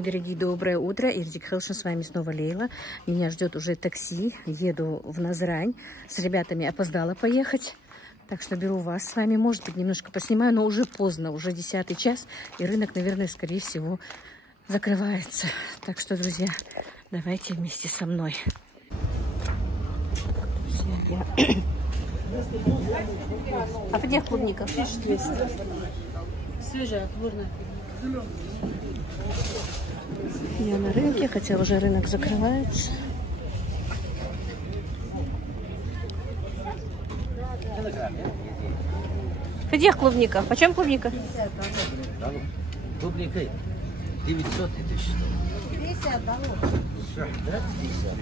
мои дорогие, доброе утро. Ирдик Хелшин, с вами снова Лейла. Меня ждет уже такси. Еду в Назрань. С ребятами опоздала поехать. Так что беру вас с вами. Может быть, немножко поснимаю, но уже поздно. Уже 10 час. И рынок, наверное, скорее всего, закрывается. Так что, друзья, давайте вместе со мной. А где клубника? 1200. Свежая, отборная. Я на рынке, хотя уже рынок закрывается. Где клубника? Почем клубника? Клубника 900 и 1000. 50 дало. Все, да? 50.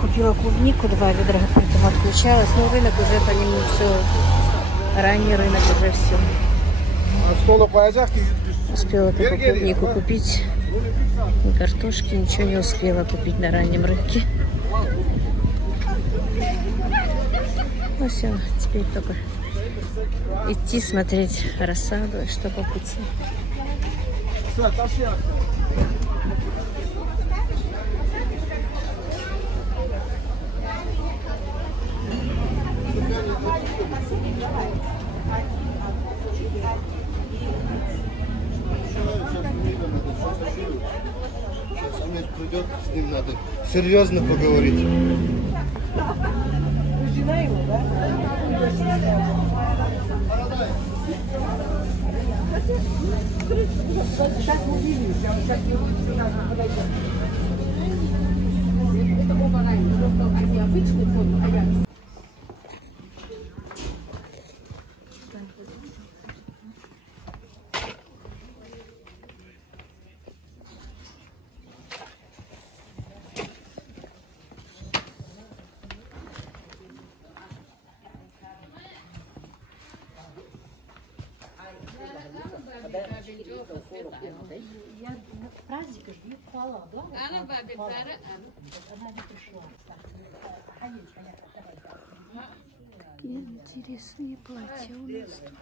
Купила клубнику, 2 ведра, поэтому отключалась. Но рынок уже по нему все. Ранний рынок уже все. Успела только клубнику купить. Ни картошки, ничего не успела купить на раннем рынке. Ну все, теперь только идти смотреть рассаду, что по пути. Придет, с ним надо серьезно поговорить. Я праздника жду хвала. Она не пришла. Какие интересные платья у нас тут.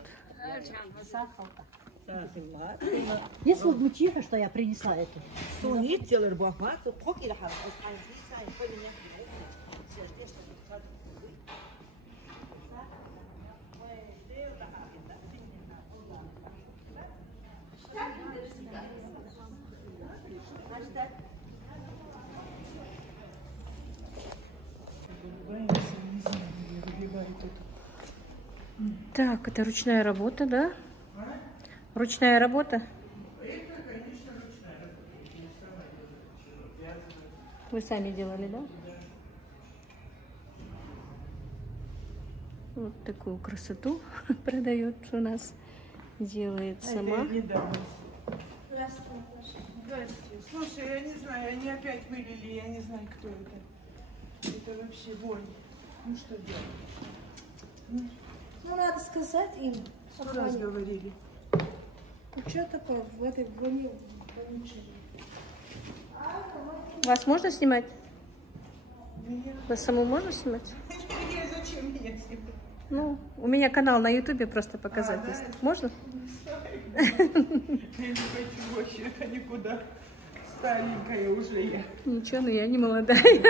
Если бы тихо, что я принесла это. Так, это ручная работа, да? Ручная работа? Вы сами делали, да? Вот такую красоту продает у нас. Делает сама. Здравствуйте. Слушай, я не знаю, они опять вылили, я не знаю, кто это. Это вообще вонь. Ну что делать? Ну, надо сказать им. Сто раз говорили. Ну, что такое в этой воне? Вас можно снимать? Вас саму можно снимать? Зачем меня снимать? Ну, у меня канал на ютубе, просто показать. Да? Можно? Я не хочу вообще никуда. Старенькая уже я. Ничего, но я не молодая.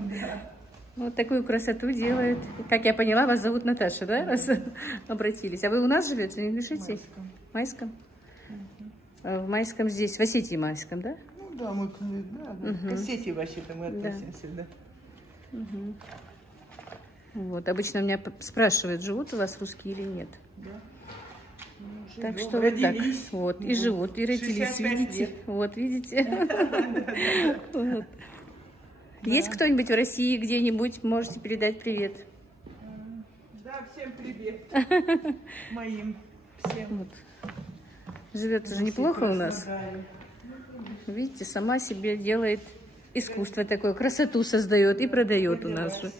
Да. Вот такую красоту делает. Как я поняла, вас зовут Наташа, да? Раз обратились. А вы у нас живете, не пишите? В Майском. В Майском здесь, в Осетии Майском, да? Ну да, мы к Осетии вообще-то мы относимся, да. Вот, обычно меня спрашивают, живут у вас русские или нет. Да. Так что вот так. Вот, и живут, и родились, 65 видите? лет. Вот, видите? Есть кто-нибудь в России где-нибудь? Можете передать привет. Да, всем привет. Моим всем. Вот. Живет уже неплохо у нас. Видите, сама себе делает искусство такое, красоту создает и продает у нас же.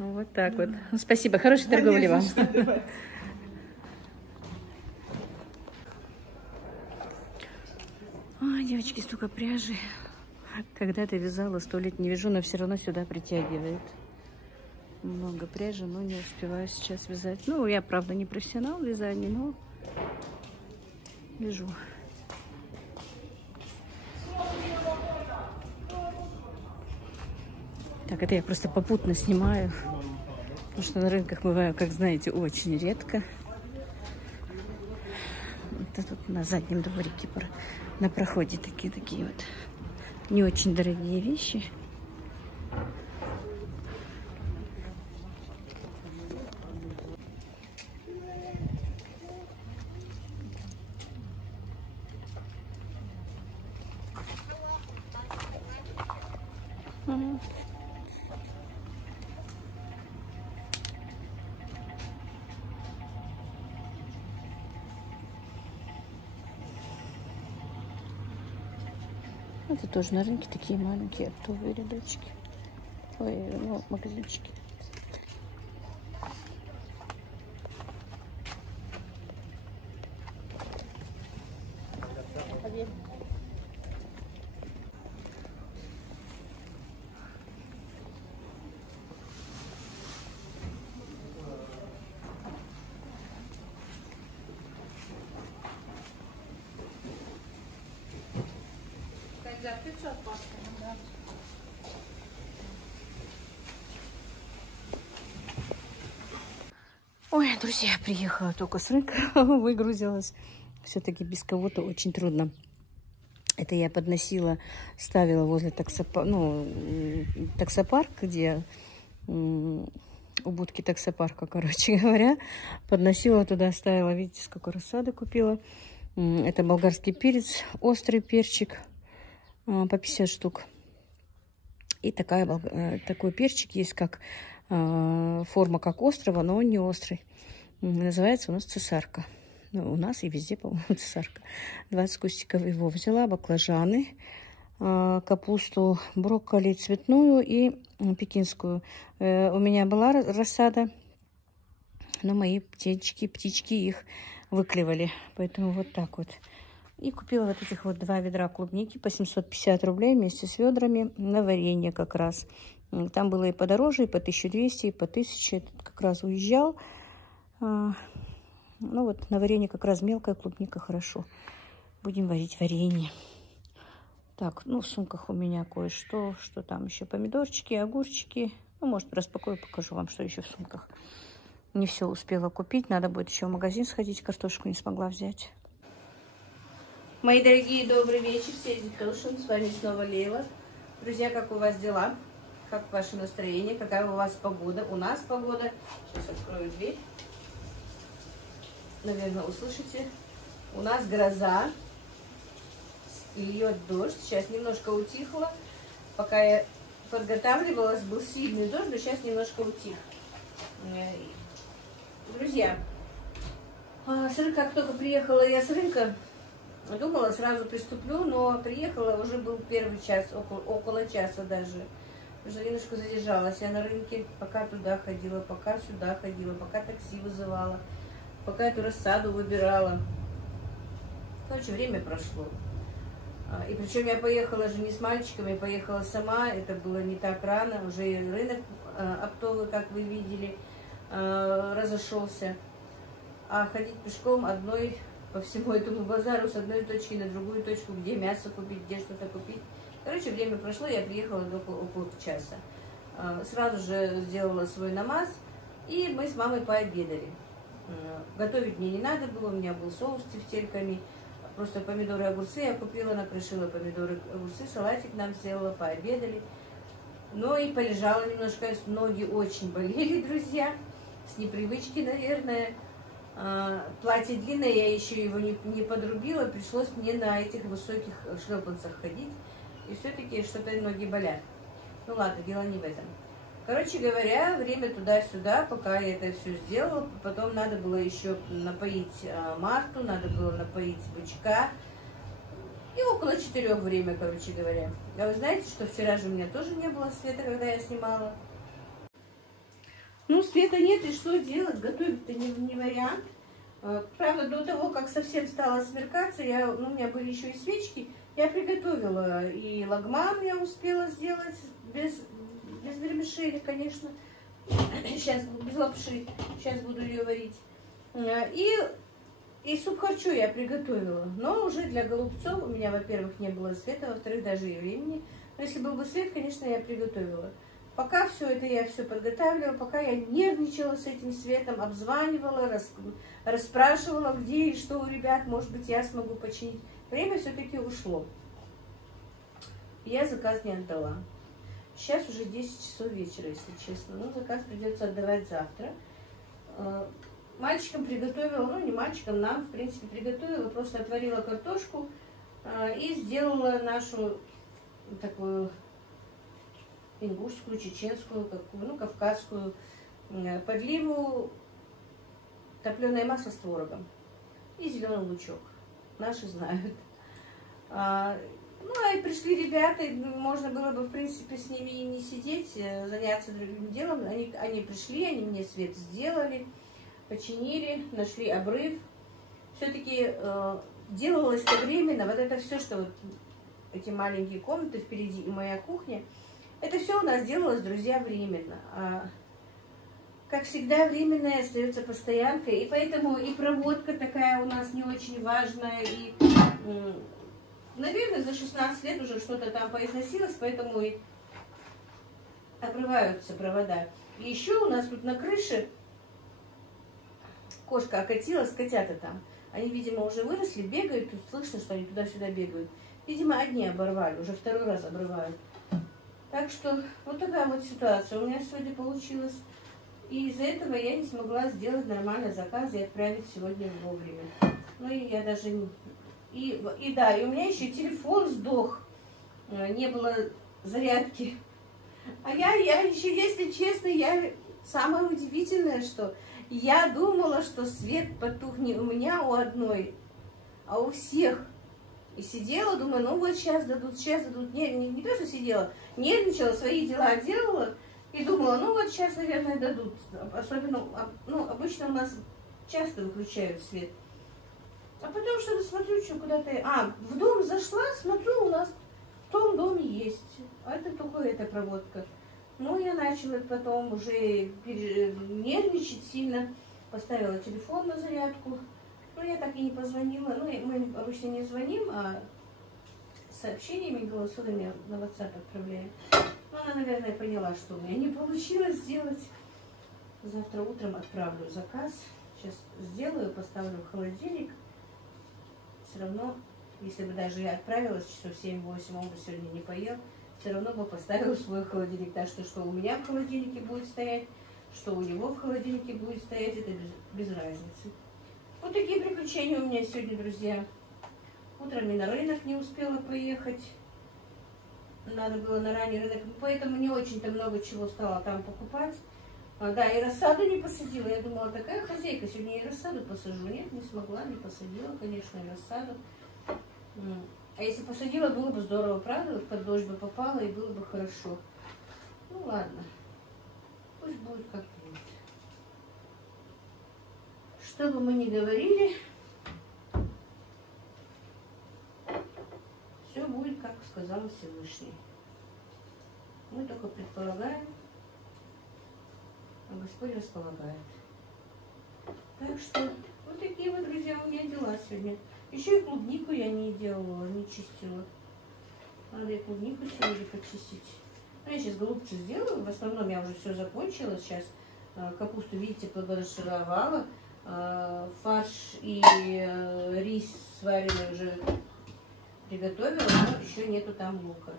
Вот так вот. Спасибо. Хорошей торговли вам. Ой, девочки, столько пряжи. Когда-то вязала, 100 лет не вяжу, но все равно сюда притягивает. Много пряжи, но не успеваю сейчас вязать. Ну, я, правда, не профессионал в вязании, но вяжу. Так, это я просто попутно снимаю, потому что на рынках бываю, как знаете, очень редко. Это тут на заднем дворике, на проходе такие вот не очень дорогие вещи. Это тоже на рынке такие маленькие оптовые рядочки. Ой, ну, магазинчики. За 500 паста, да. Ой, друзья, приехала только с рынка, выгрузилась. Все-таки без кого-то очень трудно. Это я подносила, ставила возле таксопарк, где у будки таксопарка, короче говоря. Подносила туда, ставила, видите, сколько рассады купила. Это болгарский перец, острый перчик. По 50 штук. И такой перчик есть, как форма как острого, но он не острый. Называется у нас цесарка. Ну, у нас и везде, по-моему, цесарка. 20 кустиков его взяла, баклажаны, капусту, брокколи цветную и пекинскую. У меня была рассада, но мои птички их выклевали. Поэтому вот так вот. И купила вот этих вот 2 ведра клубники по 750 рублей вместе с ведрами на варенье как раз. Там было и подороже, и по 1200, и по 1000. Этот как раз уезжал. Ну вот на варенье как раз мелкая клубника хорошо. Будем варить варенье. Так, ну в сумках у меня кое-что. Что там еще? Помидорчики, огурчики. Ну, может, распакую, покажу вам, что еще в сумках. Не все успела купить. Надо будет еще в магазин сходить. Картошку не смогла взять. Мои дорогие, добрый вечер, Сейзи Хелшин, с вами снова Лейла. Друзья, как у вас дела? Как ваше настроение? Какая у вас погода? У нас погода. Сейчас открою дверь. Наверное, услышите. У нас гроза. Льет дождь. Сейчас немножко утихло. Пока я подготавливалась, был сильный дождь, но сейчас немножко утих. Друзья, с рынка, как только приехала я с рынка, думала, сразу приступлю, но приехала, уже был первый час, около часа даже. Уже немножко задержалась я на рынке, пока туда ходила, пока сюда ходила, пока такси вызывала, пока эту рассаду выбирала. Короче, время прошло. И причем я поехала же не с мальчиками, поехала сама, это было не так рано, уже и рынок оптовый, как вы видели, разошелся. А ходить пешком одной по всему этому базару с одной точки на другую точку, где мясо купить, где что-то купить. Короче, время прошло, я приехала около часа. Сразу же сделала свой намаз, и мы с мамой пообедали. Готовить мне не надо было, у меня был соус с тефтельками, просто помидоры и огурцы я купила, накрошила помидоры и огурцы, салатик нам сделала, пообедали. Ну и полежала немножко, ноги очень болели, друзья, с непривычки, наверное. Платье длинное, я еще его не подрубила, пришлось мне на этих высоких шлепанцах ходить, и все-таки что-то ноги болят. Ну ладно, дело не в этом. Короче говоря, время туда-сюда, пока я это все сделала, потом надо было еще напоить Марту, надо было напоить бычка, и около 4 время, короче говоря. А вы знаете, что вчера же у меня тоже не было света, когда я снимала? Ну, света нет, и что делать? Готовить-то не вариант. Правда, до того, как совсем стало смеркаться, у меня были еще и свечки, я приготовила. И лагман я успела сделать без вермишели, конечно. Сейчас без лапши. Сейчас буду ее варить. И суп харчо я приготовила. Но уже для голубцов у меня, во-первых, не было света, во-вторых, даже и времени. Но если был бы свет, конечно, я приготовила. Пока все это я все подготавливала, пока я нервничала с этим светом, обзванивала, расспрашивала, где и что у ребят, может быть, я смогу починить. Время все-таки ушло. Я заказ не отдала. Сейчас уже 10 часов вечера, если честно. Ну, заказ придется отдавать завтра. Мальчикам приготовила, ну, не мальчикам, нам, в принципе, приготовила. Просто отварила картошку и сделала нашу такую ингушскую, чеченскую, ну, кавказскую подливу, топленое масло с творогом и зеленый лучок. Наши знают. Ну, и пришли ребята, и можно было бы, в принципе, с ними и не сидеть, заняться другим делом. Они пришли, они мне свет сделали, починили, нашли обрыв. Все-таки делалось-то временно. Вот это все, что вот эти маленькие комнаты впереди и моя кухня, это все у нас делалось, друзья, временно. Как всегда, временная остается постоянкой. И поэтому и проводка такая у нас не очень важная. И, наверное, за 16 лет уже что-то там поизносилось, поэтому и обрываются провода. И еще у нас тут на крыше кошка окатилась, котята там. Они, видимо, уже выросли, бегают. Тут слышно, что они туда-сюда бегают. Видимо, одни оборвали, уже второй раз обрывают. Так что вот такая вот ситуация у меня сегодня получилась. И из-за этого я не смогла сделать нормальный заказ и отправить сегодня вовремя. Ну и я даже... да, и у меня еще телефон сдох. Не было зарядки. А я еще, если честно, самое удивительное, что я думала, что свет потух не у меня у одной, а у всех. И сидела, думаю, ну вот сейчас дадут. Не то, что сидела, нервничала, свои дела делала. И думала, ну вот сейчас, наверное, дадут. Особенно, ну, обычно у нас часто выключают свет. А потом что-то смотрю, что куда-то... в дом зашла, смотрю, у нас в том доме есть. А это только эта проводка. Ну, я начала потом уже нервничать сильно. Поставила телефон на зарядку. Ну, я так и не позвонила. Ну, мы обычно не звоним, а сообщениями голосовыми на WhatsApp отправляем. Ну, она, наверное, поняла, что у меня не получилось сделать. Завтра утром отправлю заказ. Сейчас сделаю, поставлю в холодильник. Все равно, если бы даже я отправилась часов 7-8, он бы сегодня не поел, все равно бы поставила свой холодильник. Так что у меня в холодильнике будет стоять, что у него в холодильнике будет стоять, это без разницы. Вот такие приключения у меня сегодня, друзья. Утром и на рынок не успела поехать. Надо было на ранний рынок, поэтому не очень-то много чего стала там покупать. Да, и рассаду не посадила. Я думала, такая хозяйка, сегодня и рассаду посажу. Нет, не смогла, не посадила, конечно, и рассаду. А если посадила, было бы здорово, правда? Вот под дождь бы попала, и было бы хорошо. Ну ладно, пусть будет как будет. Что бы мы ни говорили, все будет, как сказал Всевышний. Мы только предполагаем, а Господь располагает. Так что вот такие вот, друзья, у меня дела сегодня. Еще и клубнику я не делала, не чистила. Надо и клубнику сегодня почистить. Ну, я сейчас голубцы сделаю. В основном я уже все закончила. Сейчас капусту, видите, побарашировала. Фарш и рис сваренный уже приготовила, но еще нету там лука.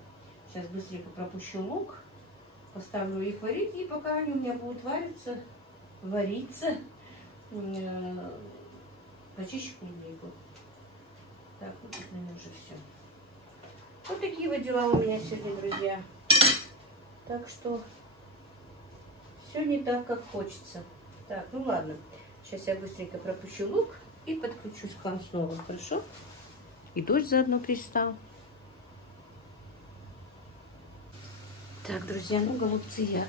Сейчас быстренько пропущу лук, поставлю их варить, и пока они у меня будут вариться, почищу клубнику. Так, вот тут, наверное, уже все. Вот такие вот дела у меня сегодня, друзья. Так что все не так, как хочется. Так, ну ладно. Сейчас я быстренько пропущу лук и подключусь к вам снова, хорошо? И дождь заодно пристал. Так, друзья, ну голубцы я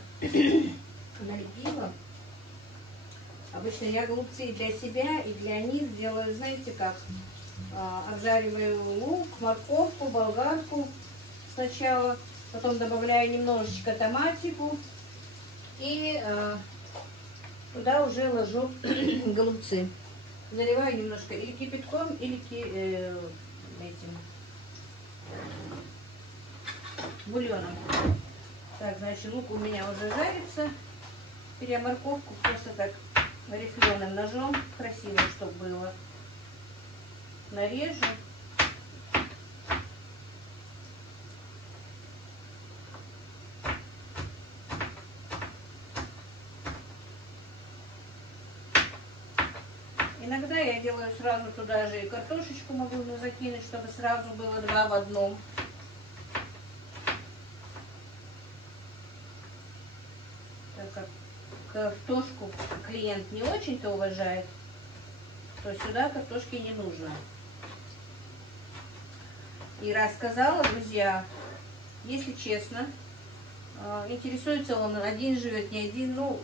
налепила. Обычно я голубцы и для себя, и для них делаю, знаете как, обжариваю лук, морковку, болгарку сначала, потом добавляю немножечко томатику и туда уже ложу голубцы. Заливаю немножко или кипятком, или этим бульоном. Так, значит, лук у меня уже жарится. Теперь я морковку просто так рифленым ножом, красиво, чтобы было, нарежу. Иногда я делаю сразу туда же и картошечку могу закинуть, чтобы сразу было 2 в 1. Так как картошку клиент не очень-то уважает, то сюда картошки не нужно. И рассказала, друзья, если честно, интересуется он один живет, не один, ну,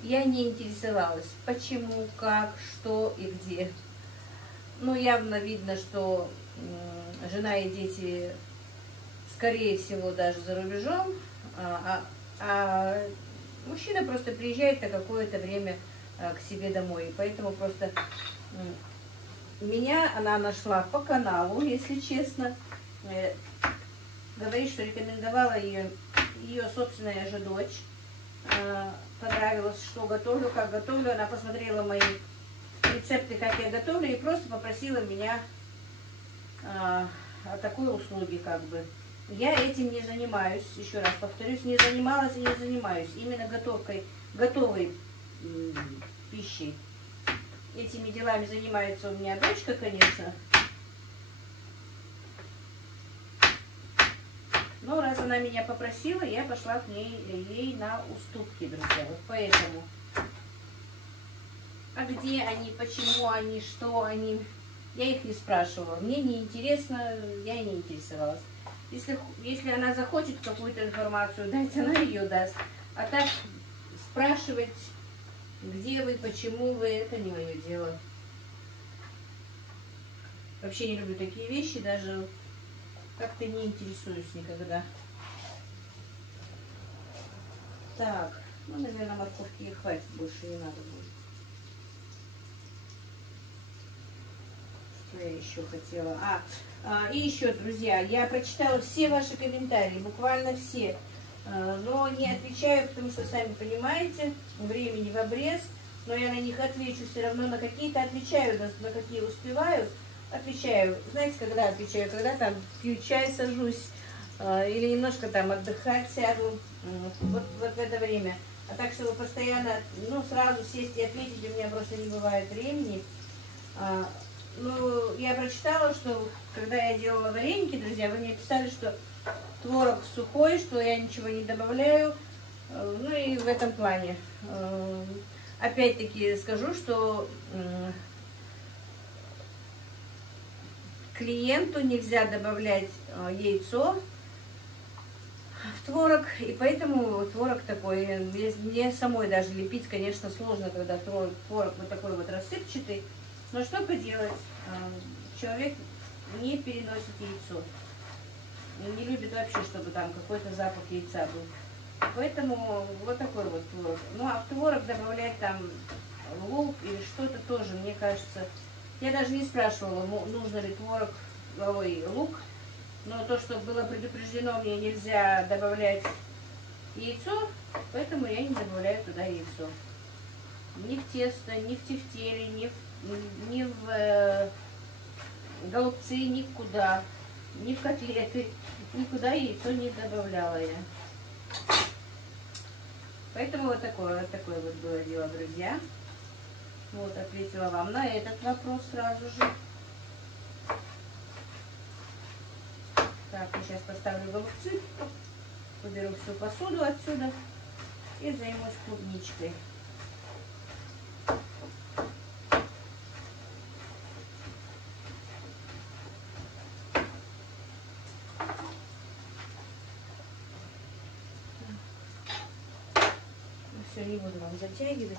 я не интересовалась, почему, как, что и где. Ну, явно видно, что жена и дети, скорее всего, даже за рубежом, а мужчина просто приезжает на какое-то время к себе домой. И поэтому просто меня она нашла по каналу, если честно. Говорит, что рекомендовала ее собственная же дочь. Понравилось, что готовлю, как готовлю. Она посмотрела мои рецепты, как я готовлю, и просто попросила меня о такой услуге, как бы. Я этим не занимаюсь, еще раз повторюсь, не занималась и не занимаюсь именно готовой пищей. Этими делами занимается у меня дочка, конечно. Но раз она меня попросила, я пошла ей на уступки, друзья. Вот поэтому. А где они, почему они, что они? Я их не спрашивала. Мне не интересно, я и не интересовалась. Если она захочет какую-то информацию дать, она ее даст. А так спрашивать, где вы, почему вы, это не мое дело. Вообще не люблю такие вещи, даже как-то не интересуюсь никогда. Так, ну, наверное, морковки и хватит, больше не надо будет. Что я еще хотела? И еще, друзья, я прочитала все ваши комментарии, буквально все. Но не отвечаю, потому что, сами понимаете, времени в обрез. Но я на них отвечу все равно, на какие-то отвечаю, на какие успеваю. Отвечаю. Знаете, когда отвечаю? Когда там пью чай, сажусь, или немножко там отдыхать сяду, вот в это время. А так, чтобы постоянно, ну, сразу сесть и ответить, у меня просто не бывает времени. Ну, я прочитала, что когда я делала вареники, друзья, вы мне писали, что творог сухой, что я ничего не добавляю. Ну и в этом плане. Опять-таки скажу, что клиенту нельзя добавлять яйцо в творог, и поэтому творог такой, мне самой даже лепить, конечно, сложно, когда творог вот такой вот рассыпчатый, но что поделать, человек не переносит яйцо, не любит вообще, чтобы там какой-то запах яйца был, поэтому вот такой вот творог. Ну а в творог добавлять там лук или что-то тоже, мне кажется, я даже не спрашивала, нужно ли лук, но то, что было предупреждено, мне нельзя добавлять яйцо, поэтому я не добавляю туда яйцо. Ни в тесто, ни в тефтели, ни в голубцы, никуда, ни в котлеты, никуда яйцо не добавляла я. Поэтому вот такое вот было дело, друзья. Вот, ответила вам на этот вопрос сразу же. Так, я сейчас поставлю голубцы, уберу всю посуду отсюда и займусь клубничкой. Все, не буду вам затягивать.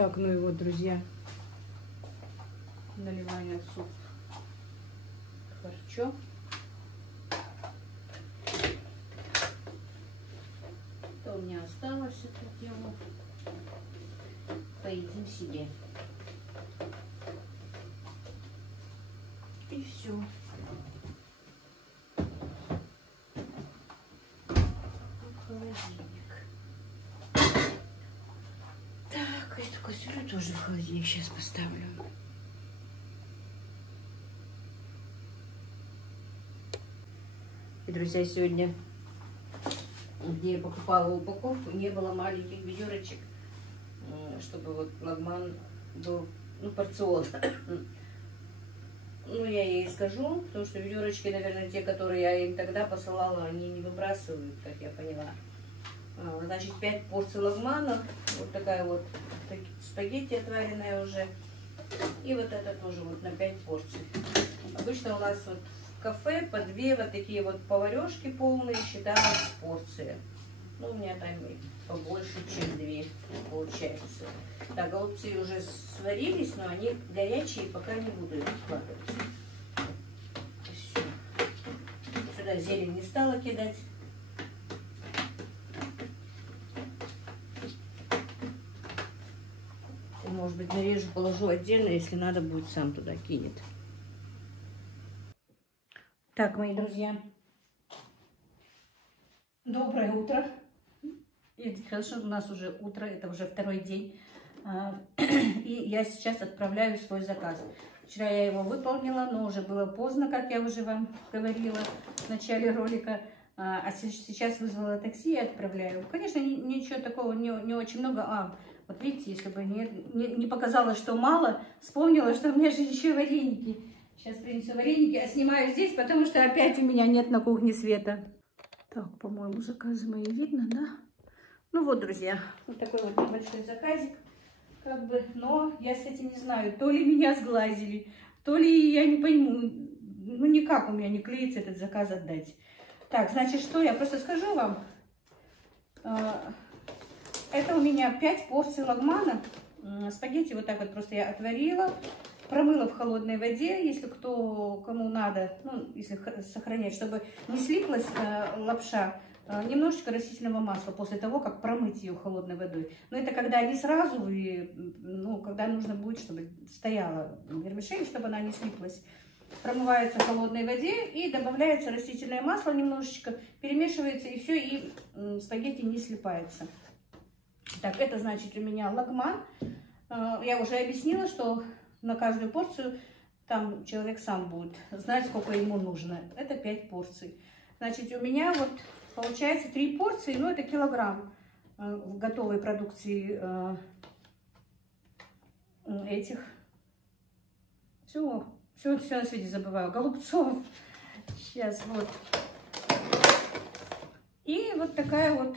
Так, ну и вот, друзья, наливаю в суп харчо. Что у меня осталось, это дело. Поедим себе. И все. Холодильник. Так, эту кастрюлю тоже в холодильник сейчас поставлю. И, друзья, сегодня, где я покупала упаковку, не было маленьких ведерочек, чтобы вот лагман был, ну, порцион. Ну, я ей скажу, потому что ведерочки, наверное, те, которые я им тогда посылала, они не выбрасывают, как я поняла. Значит, 5 порций лагмана, вот такая вот спагетти отваренная уже, и вот это тоже вот на 5 порций. Обычно у нас вот в кафе по 2 вот такие вот поварешки полные считалось порции. Ну, у меня там побольше, чем 2 получается. Так, голубцы уже сварились, но они горячие, пока не буду их вкладывать. Все. Сюда зелень не стала кидать. Может быть, нарежу, положу отдельно, если надо будет, сам туда кинет. Так, мои друзья, доброе утро. И хорошо, у нас уже утро, это уже 2-й день. И я сейчас отправляю свой заказ. Вчера я его выполнила, но уже было поздно, как я уже вам говорила в начале ролика. А сейчас вызвала такси и отправляю. Конечно, ничего такого не очень много. Вот видите, если бы не показалось, что мало, вспомнила, что у меня же еще вареники. Сейчас принесу вареники, а снимаю здесь, потому что опять у меня нет на кухне света. Так, по-моему, заказы мои видно, да? Ну вот, друзья, вот такой вот небольшой заказик, как бы, но я с этим не знаю, то ли меня сглазили, то ли я не пойму, ну никак у меня не клеится этот заказ отдать. Так, значит, что я просто скажу вам, это у меня 5 порций лагмана, спагетти вот так вот просто я отварила, промыла в холодной воде, если кому надо, ну, если сохранять, чтобы не слиплась лапша. Немножечко растительного масла после того, как промыть ее холодной водой. Но это когда не сразу, ну, когда нужно будет, чтобы стояла вермишель, чтобы она не слиплась. Промывается в холодной воде и добавляется растительное масло немножечко, перемешивается и все, и спагетти не слипается. Так, это значит у меня лагман. Я уже объяснила, что на каждую порцию там человек сам будет знать, сколько ему нужно. Это 5 порций. Значит, у меня вот получается 3 порции, ну это килограмм в готовой продукции этих. Все на свете забываю. Голубцов. Сейчас вот. И вот такая вот,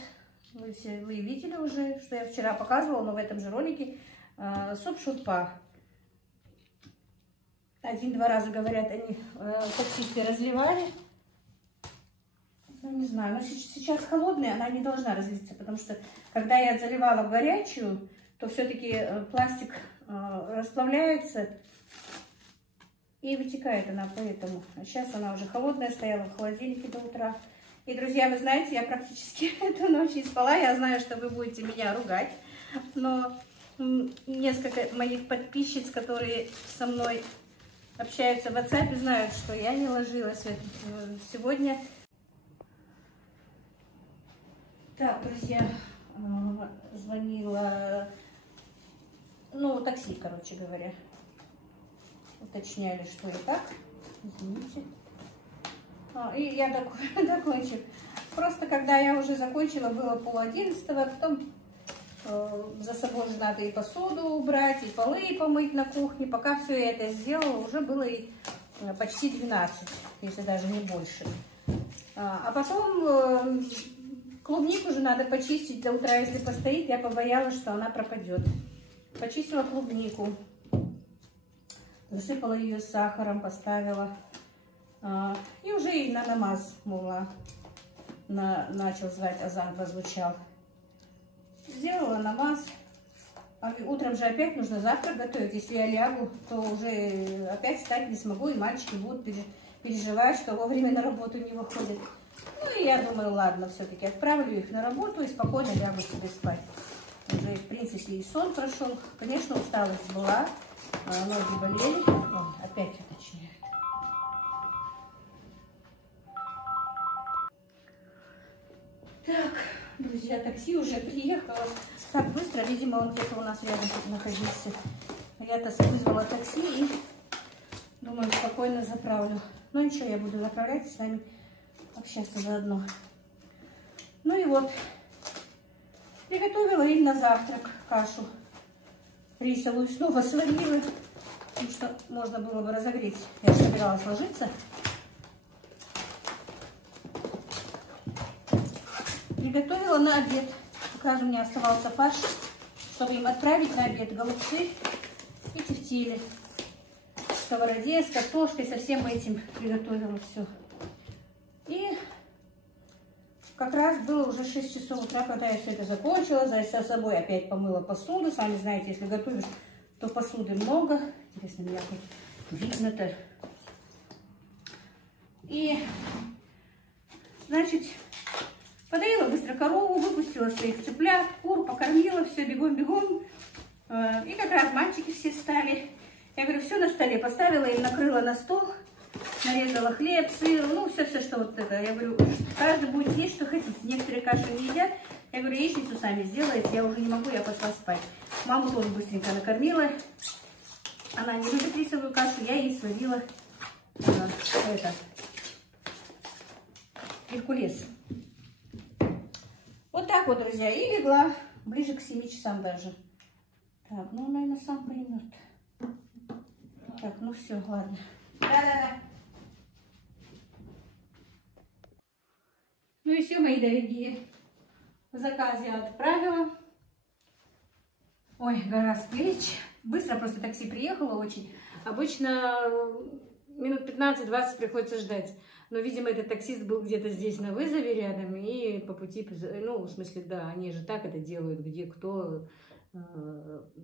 вы видели уже, что я вчера показывала, но в этом же ролике, суп шурпа. 1-2 раза, говорят, они таксисты разливали. Ну, не знаю, но сейчас холодная, она не должна разлиться, потому что, когда я заливала в горячую, то все-таки пластик расплавляется и вытекает она, поэтому. А сейчас она уже холодная, стояла в холодильнике до утра. И, друзья, вы знаете, я практически эту ночь не спала, я знаю, что вы будете меня ругать, но несколько моих подписчиц, которые со мной общаются в WhatsApp, знают, что я не ложилась сегодня. Так, друзья, звонила, ну, такси, короче говоря. Уточняли, что и как. Извините. И я закончу. Просто когда я уже закончила, было 10:30, потом за собой же надо и посуду убрать, и полы помыть на кухне. Пока все я это сделала, уже было и почти 12, если даже не больше. А потом клубнику же надо почистить до утра, если постоит. Я побоялась, что она пропадет. Почистила клубнику, засыпала ее сахаром, поставила. И уже и на намаз мула начал звать, азан прозвучал. Сделала намаз, А утром же опять нужно завтрак готовить. Если я лягу, то уже опять встать не смогу, и мальчики будут переживать, что вовремя на работу не выходят. Ну и я думаю, ладно, все-таки отправлю их на работу и спокойно лягу себе спать. Уже, в принципе, и сон прошел. Конечно, усталость была, ноги болели. О, опять уточняют. Так, друзья, такси уже приехало. Так быстро, видимо, он где-то у нас рядом находился. Я-то вызвала такси и, думаю, спокойно заправлю. Ну ничего, я буду заправлять и с вами общаться заодно. Ну и вот, приготовила им на завтрак кашу рисовую. Снова сварила, потому что можно было бы разогреть. Я же собиралась ложиться. Приготовила на обед. Как раз у меня оставался фарш, чтобы им отправить на обед голубцы и тефтели. В сковороде с картошкой, со всем этим приготовила все. И как раз было уже 6 часов утра, когда я все это закончила. За собой опять помыла посуду. Сами знаете, если готовишь, то посуды много. Интересно, меня хоть видно-то. И, значит, подоила быстро корову, выпустила своих цыплят, кур, покормила, все бегом-бегом. И как раз мальчики все встали. Я говорю, все на столе поставила, им накрыла на стол, нарезала хлеб, сыр, ну все, что вот это. Я говорю, каждый будет есть, что хотите. Некоторые кашу не едят. Я говорю, яичницу сами сделаете, я уже не могу, я пошла спать. Маму тоже быстренько накормила. Она не любит рисовую кашу, я ей сварила геркулес. Вот так вот, друзья, и легла ближе к 7 часам даже. Так, ну, наверное, сам поймет. Так, ну все, ладно. Да-да-да. Ну и все, мои дорогие. Заказ я отправила. Ой, гора с плеч. Быстро просто такси приехало очень. Обычно минут 15-20 приходится ждать. Но, видимо, этот таксист был где-то здесь на вызове рядом. И по пути, ну, в смысле, да, они же так это делают, где кто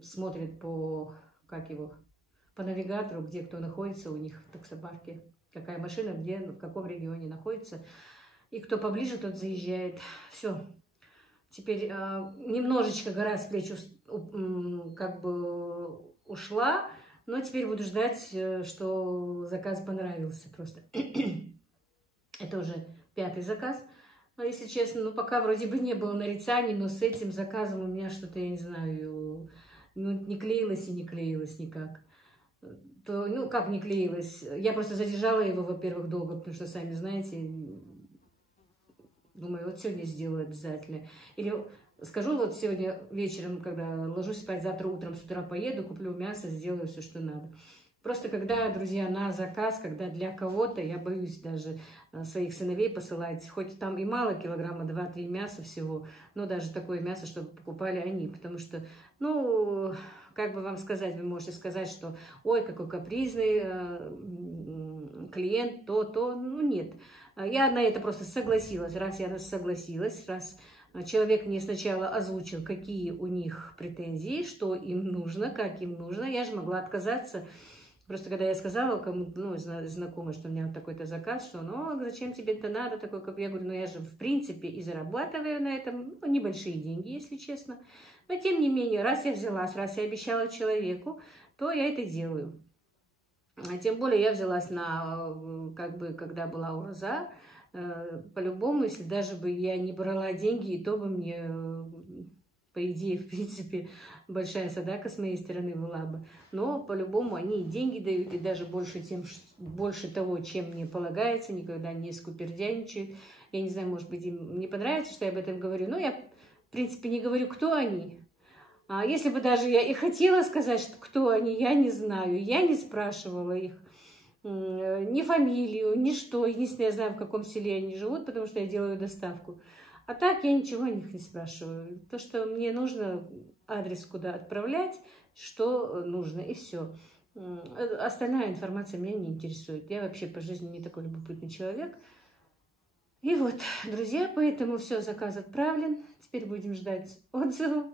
смотрит по, как его, по навигатору, где кто находится у них в таксопарке. Какая машина, где, в каком регионе находится. И кто поближе, тот заезжает. Все. Теперь немножечко гора с плеч как бы ушла, но теперь буду ждать, что заказ понравился просто. Это уже 5-й заказ. Но, если честно, ну пока вроде бы не было нарицаний, но с этим заказом у меня что-то, я не знаю, ну, не клеилось и не клеилось никак. То, ну, как не клеилось? Я просто задержала его, во-первых, долго, потому что, сами знаете, думаю, вот сегодня сделаю обязательно. Или скажу, вот сегодня вечером, когда ложусь спать, завтра утром с утра поеду, куплю мясо, сделаю все, что надо. Просто когда, друзья, на заказ, когда для кого-то, я боюсь даже своих сыновей посылать, хоть там и мало, килограмма 2-3 мяса всего, но даже такое мясо, чтобы покупали они, потому что, ну, как бы вам сказать, вы можете сказать, что, ой, какой капризный клиент, то, ну, нет. Я на это просто согласилась. Раз я согласилась, раз человек мне сначала озвучил, какие у них претензии, что им нужно, как им нужно, я же могла отказаться. Просто когда я сказала кому-то, ну, знакомой, что у меня вот такой-то заказ, что, ну, зачем тебе это надо, такой, как я говорю, ну, я же, в принципе, и зарабатываю на этом, ну, небольшие деньги, если честно. Но, тем не менее, раз я взялась, раз я обещала человеку, то я это делаю. Тем более я взялась на, как бы, когда была уроза, по-любому, если даже бы я не брала деньги, и то бы мне, по идее, в принципе, большая садака с моей стороны была бы. Но по-любому они и деньги дают, и даже больше того, чем мне полагается, никогда не скупердяйничают. Я не знаю, может быть, им не понравится, что я об этом говорю, но я, в принципе, не говорю, кто они. А если бы даже я и хотела сказать, что кто они, я не знаю, я не спрашивала их. Ни фамилию, ни что. Единственное, я знаю, в каком селе они живут, потому что я делаю доставку. А так я ничего о них не спрашиваю. То, что мне нужно, адрес, куда отправлять, что нужно, и все. Остальная информация меня не интересует. Я вообще по жизни не такой любопытный человек. И вот, друзья, поэтому все, заказ отправлен. Теперь будем ждать отзывов.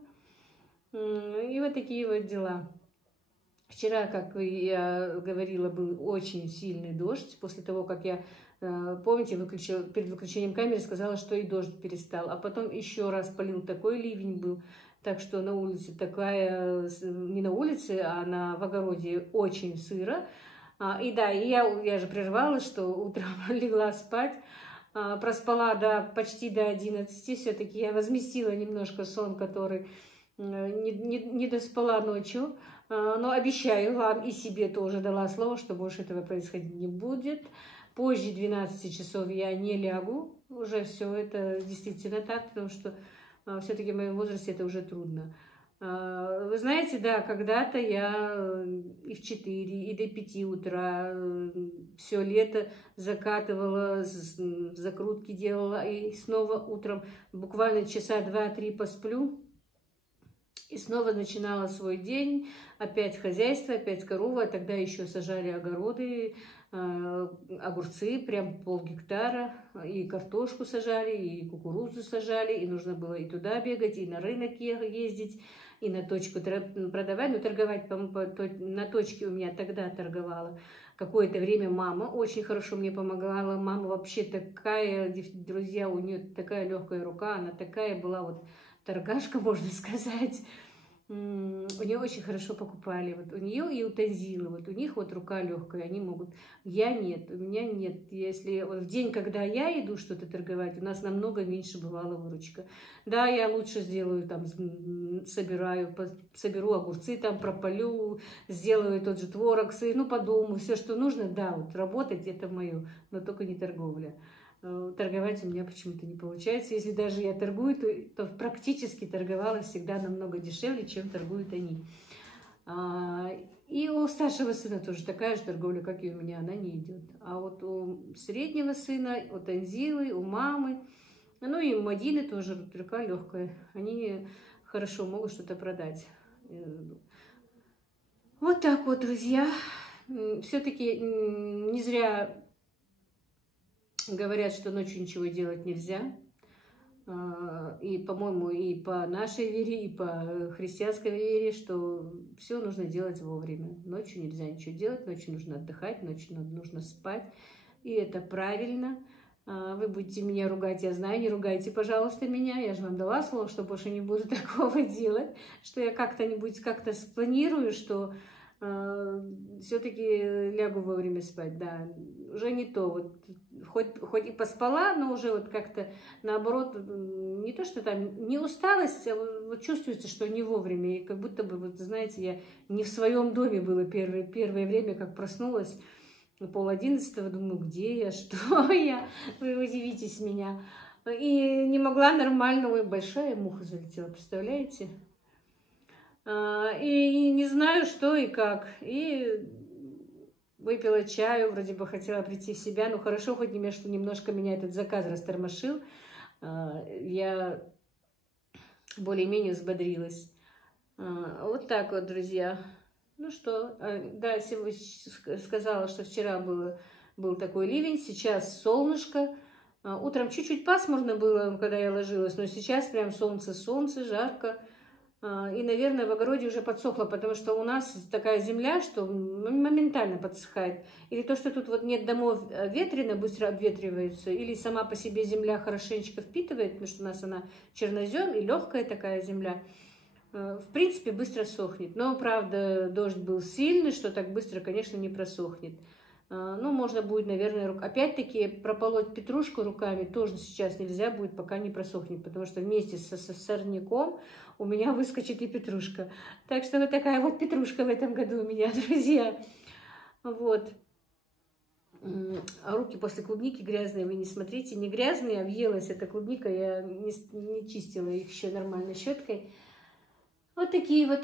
И вот такие вот дела. Вчера, как я говорила, был очень сильный дождь. После того, как я, помните, перед выключением камеры сказала, что и дождь перестал. А потом еще раз полил, такой ливень был. Так что на улице такая, не на улице, а в огороде очень сыро. И да, я же прервалась, что утром легла спать. Проспала почти до 11. Все-таки я возместила немножко сон, который не доспала ночью. Но обещаю вам и себе тоже дала слово, что больше этого происходить не будет. Позже 12 часов я не лягу. Уже все это действительно так, потому что все-таки в моем возрасте это уже трудно. Вы знаете, да, когда-то я и в 4, и до 5 утра все лето закатывала, закрутки делала, и снова утром буквально часа 2-3 посплю. И снова начинала свой день, опять хозяйство, опять корова, тогда еще сажали огороды, огурцы, прям пол-гектара, и картошку сажали, и кукурузу сажали, и нужно было и туда бегать, и на рынок ездить, и на точку продавать, но торговать, на точке у меня тогда торговала. Какое-то время мама очень хорошо мне помогала, мама вообще такая, друзья, у нее такая легкая рука, она такая была вот торгашка, можно сказать. У нее очень хорошо покупали. Вот у нее и у Танзилы. Вот у них вот рука легкая, они могут. Я нет, у меня нет. Если вот в день, когда я иду что-то торговать, у нас намного меньше бывала выручка. Да, я лучше сделаю, там, соберу огурцы, там, пропалю, сделаю тот же творог, ну, по дому, все, что нужно. Да, вот работать это мое, но только не торговля. Торговать у меня почему-то не получается. Если даже я торгую, то практически торговала всегда намного дешевле, чем торгуют они. И у старшего сына тоже такая же торговля, как и у меня, она не идет. А вот у среднего сына, у Танзилы, у мамы, ну и у Мадины тоже рука легкая. Они хорошо могут что-то продать. Вот так вот, друзья. Все-таки не зря говорят, что ночью ничего делать нельзя. И, по-моему, и по нашей вере, и по христианской вере, что все нужно делать вовремя. Ночью нельзя ничего делать, ночью нужно отдыхать, ночью нужно спать. И это правильно. Вы будете меня ругать, я знаю, не ругайте, пожалуйста, меня. Я же вам дала слово, что больше не буду такого делать, что я как-то спланирую, что все-таки лягу вовремя спать, да, уже не то, вот, хоть и поспала, но уже вот как-то наоборот, не то, что там не усталость, а вот чувствуется, что не вовремя, и как будто бы, вот, знаете, я не в своем доме была первое время, как проснулась, 10:30, думаю, где я, что я, вы удивитесь меня, и не могла нормально, ой, большая муха залетела, представляете? И не знаю, что и как. И выпила чаю, вроде бы хотела прийти в себя. Ну, хорошо, хоть немножко меня этот заказ растормошил. Я более-менее взбодрилась. Вот так вот, друзья. Ну что, да, сказала, что вчера был такой ливень, сейчас солнышко. Утром чуть-чуть пасмурно было, когда я ложилась, но сейчас прям солнце, жарко. И, наверное, в огороде уже подсохло, потому что у нас такая земля, что моментально подсыхает. Или то, что тут вот нет домов, ветрено, быстро обветривается, или сама по себе земля хорошенечко впитывает, потому что у нас она чернозем и легкая такая земля. В принципе, быстро сохнет. Но, правда, дождь был сильный, что так быстро, конечно, не просохнет. Ну, можно будет, наверное, опять-таки прополоть петрушку руками тоже сейчас нельзя будет, пока не просохнет, потому что вместе со сорняком у меня выскочит и петрушка. Так что вот такая вот петрушка в этом году у меня, друзья. Вот. А руки после клубники грязные, вы не смотрите, не грязные, а въелась эта клубника, я не чистила их еще нормально щеткой. Вот такие вот,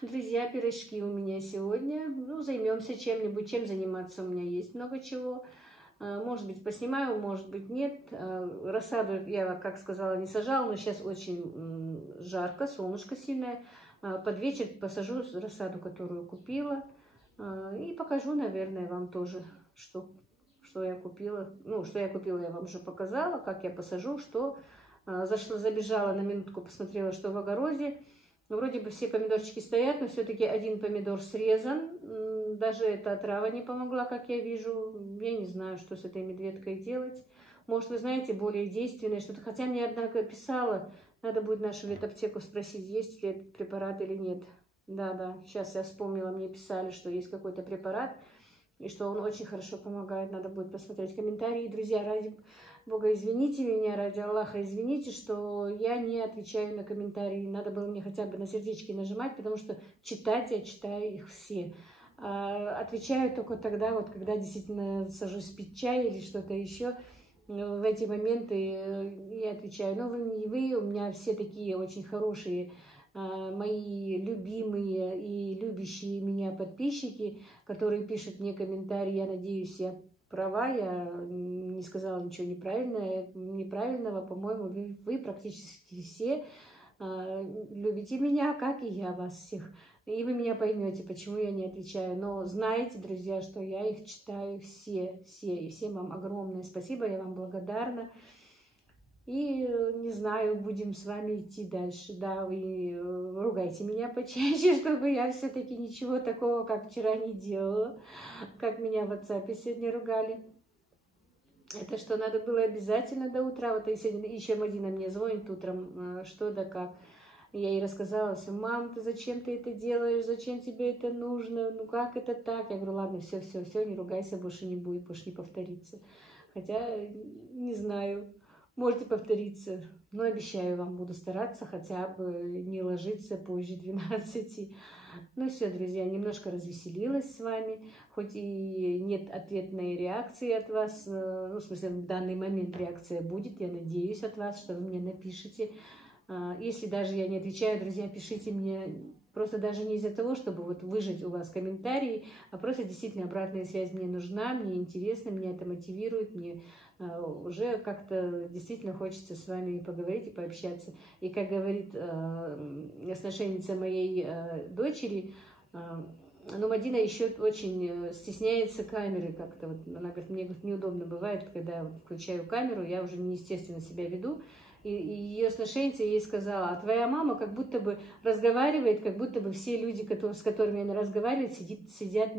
друзья, пирожки у меня сегодня. Ну, займемся чем-нибудь, чем заниматься у меня есть много чего. Может быть, поснимаю, может быть, нет. Рассаду я, как сказала, не сажала, но сейчас очень жарко, солнышко сильное. Под вечер посажу рассаду, которую купила. И покажу, наверное, вам тоже, что я купила. Ну, что я купила, я вам уже показала, как я посажу, что. Забежала на минутку, посмотрела, что в огороде. Вроде бы все помидорчики стоят, но все-таки один помидор срезан. Даже эта отрава не помогла, как я вижу. Я не знаю, что с этой медведкой делать. Может, вы знаете, более действенное что-то. Хотя мне однако писала, надо будет нашу ветаптеку спросить, есть ли этот препарат или нет. Да, сейчас я вспомнила, мне писали, что есть какой-то препарат, и что он очень хорошо помогает. Надо будет посмотреть комментарии. Друзья, ради Бога, извините меня, ради Аллаха, извините, что я не отвечаю на комментарии. Надо было мне хотя бы на сердечки нажимать, потому что читать я читаю их все. Отвечаю только тогда, вот, когда действительно сажусь пить чай или что-то еще. В эти моменты я отвечаю. Но вы не вы, у меня все такие очень хорошие, мои любимые и любящие меня подписчики, которые пишут мне комментарии. Я надеюсь, я права, я не сказала ничего неправильного. По-моему, вы практически все любите меня, как и я вас всех. И вы меня поймете, почему я не отвечаю. Но знаете, друзья, что я их читаю все. И всем вам огромное спасибо, я вам благодарна. И, не знаю, будем с вами идти дальше. Да, вы ругайте меня почаще, чтобы я все-таки ничего такого, как вчера, не делала. Как меня в WhatsApp сегодня ругали. Это что, надо было обязательно до утра. Вот сегодня еще Мадина мне звонит утром, что да как. Я ей рассказала все: мам, зачем ты это делаешь, зачем тебе это нужно, ну как это так? Я говорю, ладно, все, не ругайся, больше не будет, больше не повторится. Хотя, не знаю, может и повториться, но обещаю вам, буду стараться хотя бы не ложиться позже 12. Ну все, друзья, немножко развеселилась с вами, хоть и нет ответной реакции от вас, ну, в смысле, в данный момент реакция будет, я надеюсь от вас, что вы мне напишите. Если даже я не отвечаю, друзья, пишите мне, просто даже не из-за того, чтобы вот выжать у вас комментарии, а просто действительно обратная связь мне нужна, мне интересно, меня это мотивирует, мне уже как-то действительно хочется с вами поговорить и пообщаться. И как говорит сношенница моей дочери, но Мадина еще очень стесняется камеры как-то. Вот она говорит, мне неудобно бывает, когда я включаю камеру, я уже неестественно себя веду. И ее сношенница ей сказала, а твоя мама как будто бы разговаривает, как будто бы все люди, с которыми она разговаривает, сидят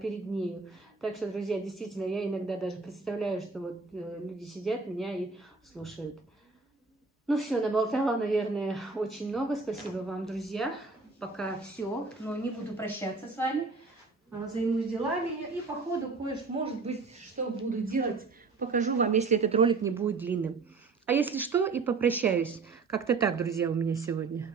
перед нею. Так что, друзья, действительно, я иногда даже представляю, что вот люди сидят, меня и слушают. Ну все, наболтала, наверное, очень много. Спасибо вам, друзья. Пока все, но не буду прощаться с вами. Займусь делами и по ходу кое-что, может быть, что буду делать, покажу вам, если этот ролик не будет длинным. А если что, и попрощаюсь. Как-то так, друзья, у меня сегодня.